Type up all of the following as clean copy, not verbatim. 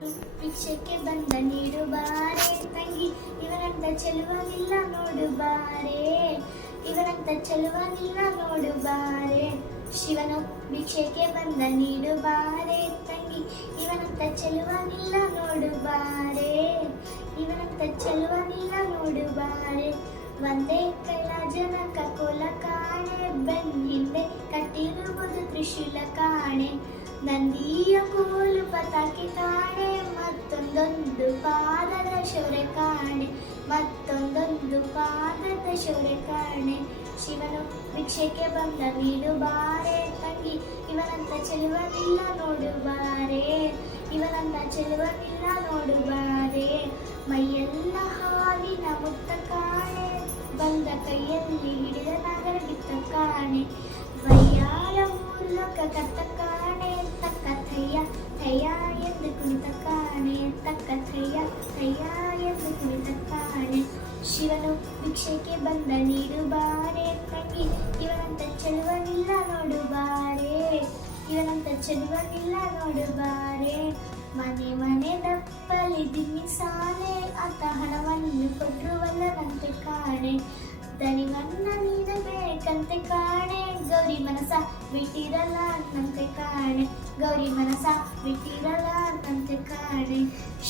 ಭಿಕ್ಷಕ್ಕೆ ಬಂದ ನೀಡು ಬಾರೆ ತಂಗಿ, ಇವನಂತ ಚೆಲುವನಿಲ್ಲ ನೋಡು ಬಾರೆ, ಇವನಂತ ಚೆಲುವನಿಲ್ಲ ನೋಡು ಬಾರೆ. ಶಿವನು ಭಿಕ್ಷಕ್ಕೆ ಬಂದ ನೀಡು ಬಾರೆ ತಂಗಿ, ಇವನಂತ ಚೆಲುವನಿಲ್ಲ ನೋಡು ಬಾರೆ, ಇವನಂತ ಚೆಲುವನಿಲ್ಲ ನೋಡು ಬಾರೆ. ಒಂದೇ ಕೈಲಾಜನಕ ಕೋಲ ಕಾಣೆ, ಬೆನ್ನಿಂದೆ ಕಟ್ಟಿರುವುದು ತ್ರಿಶೂಲ ಕಾಣೆ, ನಂದಿಯ ಕೋಲು ಪತಾಕೆ ಕಾಣೆ, ಮತ್ತೊಂದೊಂದು ಪಾದದ ಶೌರ್ಯ ಕಾಣೆ, ಮತ್ತೊಂದೊಂದು ಪಾದದ ಶೌರ್ಯ ಕಾಣೆ. ಶಿವನು ಭಿಕ್ಷಕ್ಕೆ ಬಂದ ನೀಡು ಬಾರೆ ತಂಗಿ, ಇವನಂತ ಚೆಲುವನಿಲ್ಲ ನೋಡು ಬಾರೆ, ಇವನಂತ ಚೆಲುವನಿಲ್ಲ ನೋಡು ಬಾರೆ. ಮೈಯೆಲ್ಲ ಹಾಲಿನ ಮುತ್ತ ಕಾಣೆ, ಬಂದ ಕೈಯಲ್ಲಿ ಹಿಡಿದ ನಾಗರ ಬಿತ್ತ ಕಾಣೆ, ವಯ್ಯಾರ ಮೂಲಕ ಕತ್ತ ಕಾಣೆ, ತಕ್ಕ ಥಯ್ಯ ಥಯ್ಯ ಎಂದು ಕುಣಿತ ಕಾಣೆ, ತಕ್ಕ ಥಯ್ಯ ಥಯ್ಯ ಎಂದು ಕುಣಿತ ಕಾಣೆ. ಶಿವನು ಭಿಕ್ಷಕ್ಕೆ ಬಂದ ನೀಡು ಬಾರೆ ತಂಗಿ, ಇವನಂತ ಚೆಲುವನಿಲ್ಲ ನೋಡು ಬಾರೆ, ಇವನಂತ ಚೆಲುವನಿಲ್ಲ ನೋಡು ಬಾರೆ. ಮನೆ ಮನೆ ದಪ್ಪಲಿ ದಿನ್ನಿಸಾನೆ, ಆತ ಹಣವನ್ನು ಕೊಟ್ಟರುವಲ್ಲನಂತೆ ಕಾಣೆ, ದನಿವನ್ನ ನೀಡಬೇಕಂತೆ ಕಾಣೆ, ಗೌರಿ ಮನಸ ಬಿಟ್ಟಿರಲ್ಲ ಅನ್ನಂತೆ ಕಾಣೆ, ಗೌರಿ ಮನಸ ಬಿಟ್ಟಿರಲ್ಲ ಅನ್ನಂತೆ ಕಾಣೆ.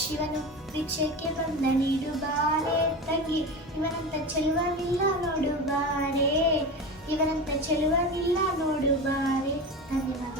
ಶಿವನು ಭಿಕ್ಷಕ್ಕೆ ಬಂದ ನೀಡು ಬಾರೆ ತಂಗಿ, ಇವನಂತ ಚೆಲುವನಿಲ್ಲ ನೋಡು ಬಾರೆ, ಇವನಂತ ಚೆಲುವನಿಲ್ಲ ನೋಡು ಬಾರೆ. ಧನ್ಯವಾದ.